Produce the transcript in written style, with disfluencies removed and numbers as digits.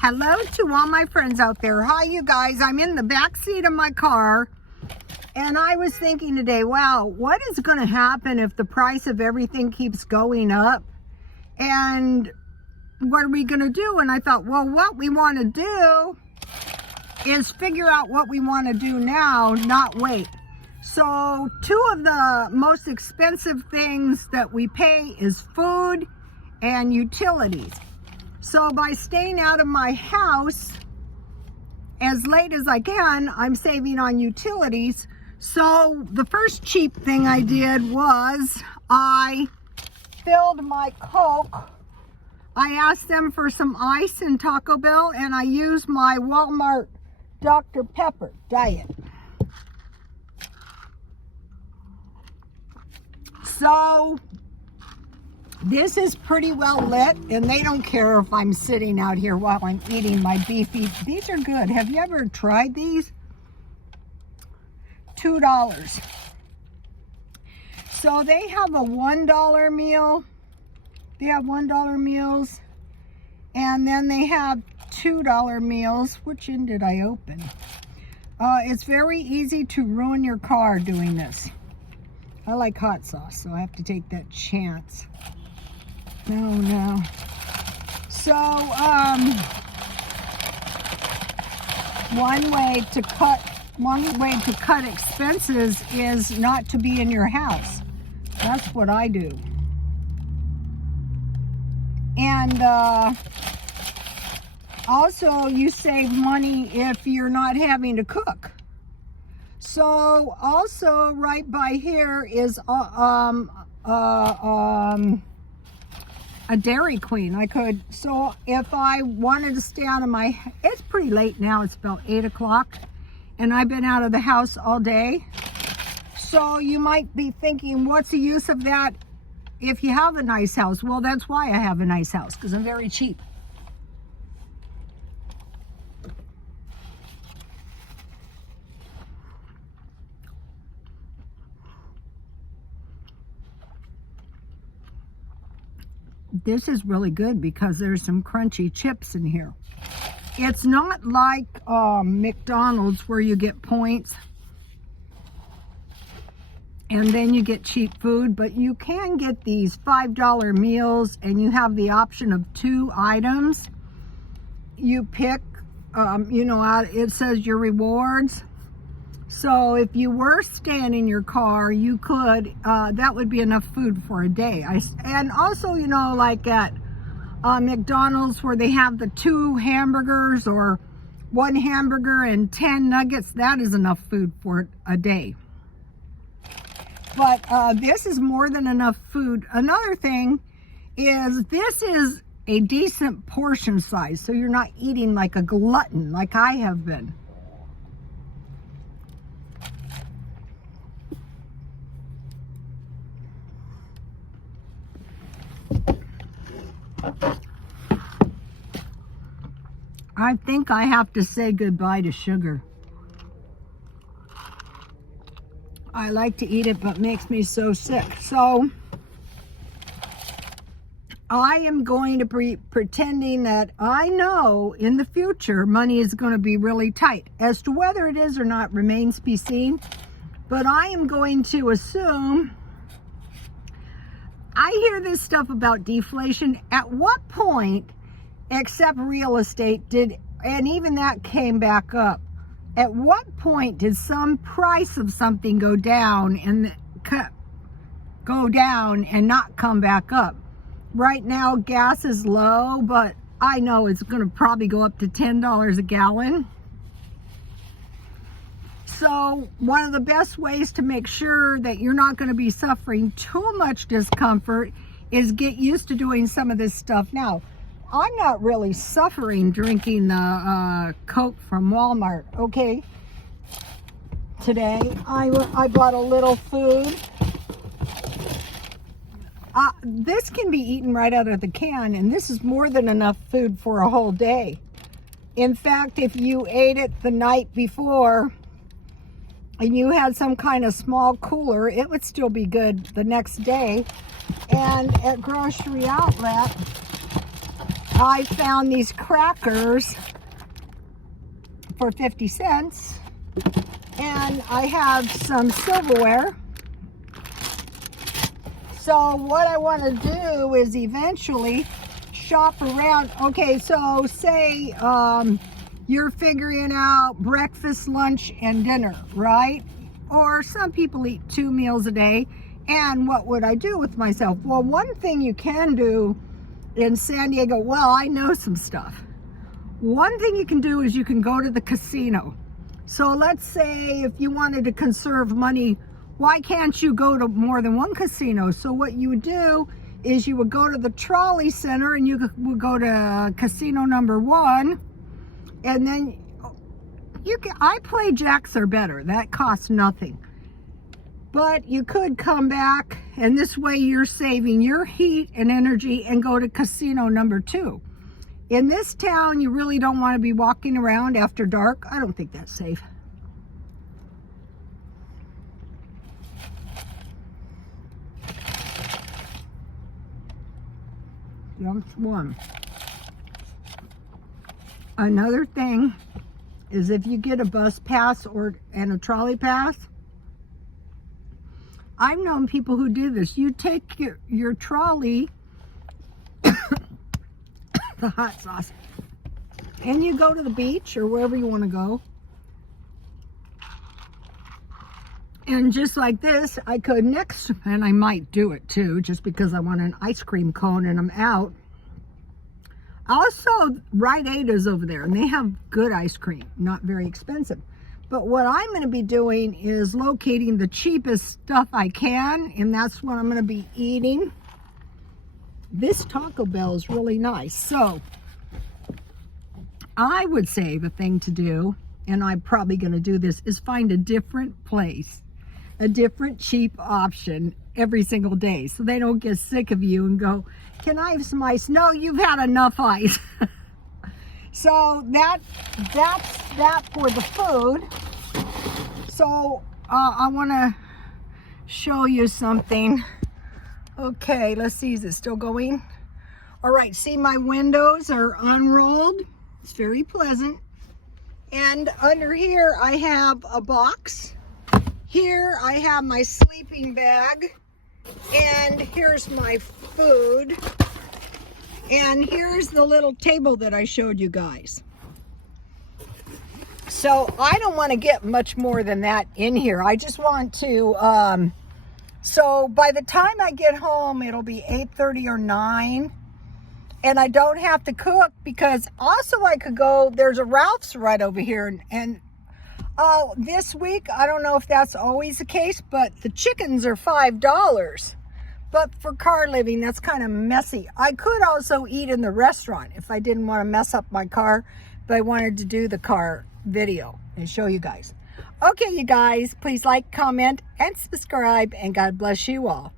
Hello to all my friends out there. Hi, you guys. I'm in the back seat of my car, and I was thinking today, wow, what is going to happen if the price of everything keeps going up? And what are we going to do? And I thought, well, what we want to do is figure out what we want to do now, not wait. So two of the most expensive things that we pay is food and utilities. So by staying out of my house as late as I can, I'm saving on utilities. So the first cheap thing I did was I filled my Coke. I asked them for some ice and Taco Bell, and I used my Walmart Dr. Pepper Diet. So this is pretty well lit, and they don't care if I'm sitting out here while I'm eating my beefy. These are good. Have you ever tried these? $2. So they have a $1 meal. They have $1 meals, and then they have $2 meals. Which end did I open? It's very easy to ruin your car doing this. I like hot sauce, so I have to take that chance. No. So, one way to cut expenses is not to be in your house. That's what I do. And also, you save money if you're not having to cook. So, also right by here is a Dairy Queen. So if I wanted to stay out of it's pretty late now, it's about 8 o'clock, and I've been out of the house all day. So you might be thinking, what's the use of that if you have a nice house? Well, that's why I have a nice house, because I'm very cheap. This is really good because there's some crunchy chips in here. It's not like McDonald's where you get points and then you get cheap food, but you can get these $5 meals, and you have the option of 2 items. You pick, it says your rewards. So if you were staying in your car, you could, that would be enough food for a day. And also, like at McDonald's where they have the 2 hamburgers or 1 hamburger and 10 nuggets, that is enough food for a day. But this is more than enough food. Another thing is this is a decent portion size, so you're not eating like a glutton like I have been. I think I have to say goodbye to sugar. I like to eat it, but it makes me so sick. So I am going to be pretending that I know in the future money is going to be really tight. As to whether it is or not remains to be seen. But I am going to assume. I hear this stuff about deflation. At what point, except real estate, and even that came back up, at what point did some price of something go down and not come back up? Right now, gas is low, but I know it's going to probably go up to $10 a gallon. So one of the best ways to make sure that you're not going to be suffering too much discomfort is get used to doing some of this stuff now. I'm not really suffering drinking the Coke from Walmart, okay? Today, I bought a little food. This can be eaten right out of the can, and this is more than enough food for a whole day. In fact, if you ate it the night before and you had some kind of small cooler, it would still be good the next day. And at Grocery Outlet, I found these crackers for 50 cents. And I have some silverware. So what I want to do is eventually shop around. Okay, so say you're figuring out breakfast, lunch, and dinner, right? Or some people eat 2 meals a day. And what would I do with myself? Well, one thing you can do in San Diego, well, I know some stuff. One thing you can do is you can go to the casino. So let's say if you wanted to conserve money, why can't you go to more than one casino? So what you would do is you would go to the trolley center and you would go to casino number 1, and then I play jacks are better. That costs nothing. But you could come back, and this way you're saving your heat and energy, and go to casino number 2. In this town, you really don't want to be walking around after dark. I don't think that's safe. That's one. Another thing is if you get a bus pass and a trolley pass, I've known people who do this. You take your trolley, the hot sauce, and you go to the beach or wherever you want to go. And just like this, I could and I might do it too, just because I want an ice cream cone and I'm out. Also, Rite Aid is over there, and they have good ice cream, not very expensive. But what I'm going to be doing is locating the cheapest stuff I can, and that's what I'm going to be eating. This Taco Bell is really nice. So I would say the thing to do, and I'm probably going to do this, is find a different place, a different cheap option every single day, so they don't get sick of you and go, can I have some ice? No, you've had enough ice. So that's that for the food. So I want to show you something. Okay, let's see, is it still going? All right, see, my windows are unrolled. It's very pleasant. And under here I have a box. Here I have my sleeping bag, and here's my food, and here's the little table that I showed you guys. So I don't want to get much more than that in here. I just want to, so by the time I get home, it'll be 8:30 or 9, and I don't have to cook, because also I could go, there's a Ralph's right over here, and this week, I don't know if that's always the case, but the chickens are $5. But for car living, that's kind of messy. I could also eat in the restaurant if I didn't want to mess up my car, but I wanted to do the car video and show you guys. Okay, you guys, please like, comment, and subscribe, and God bless you all.